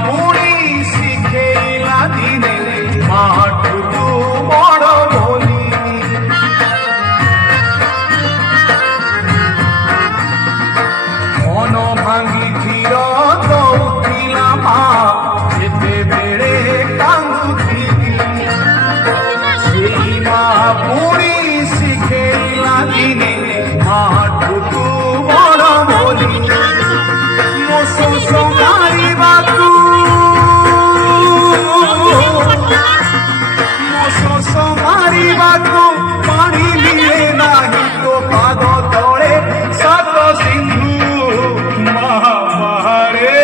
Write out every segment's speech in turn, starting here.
পুরি শিখেইলা দিনে মাঠু বড় বলি মন ভাঙ্গি ক্ষীর দৌথিলা মা যেতেবেলে কান্দুথিলি সেই মা পুরি শিখেইলা দিনে মাঠু বড় বলি ମୋ ଶୋଷ ମାରିବାକୁ ମୋ ଶୋଷ ମାରିବାକୁ ପାଣି ମିଳେ ନାହିଁ ତୋ ପାଦ ତଳେ ସାତ ସିନ୍ଧୁ ମହାବାହାରେ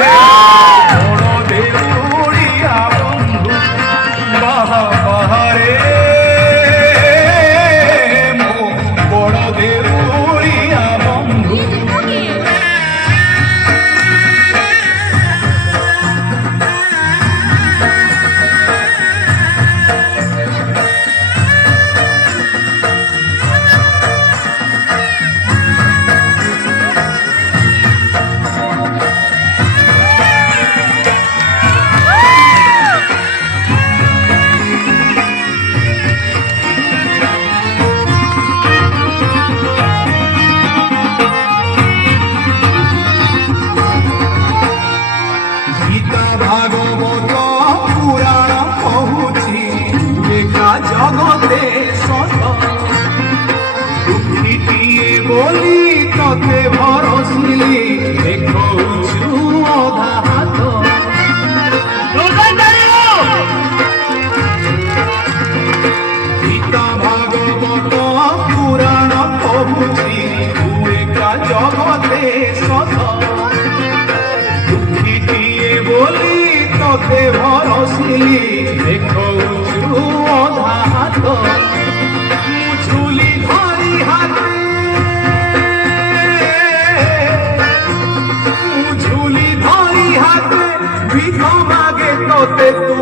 ବଡ଼ ଦେଉଳିଆ ବନ୍ଧୁ ମହାବାହାରେ ମୋ ବଡ଼ ଦେଉଳିଆ ବନ୍ଧୁ ভাগবত পুরাণ কহুছি লেখা জগতে সত দুঃখীটিয়ে বলি ততে ভরসিলি দেখুছু অধা হাত গীতা ভাগবত পুরাণ কহুছি লেখা জগতে সত বলি তোতে ভরসিলি দেখুছু অধা হাত ঝুলি ধরি হাতে ঝুলি ধরি হাতে ভিখ মাগে তোতে তু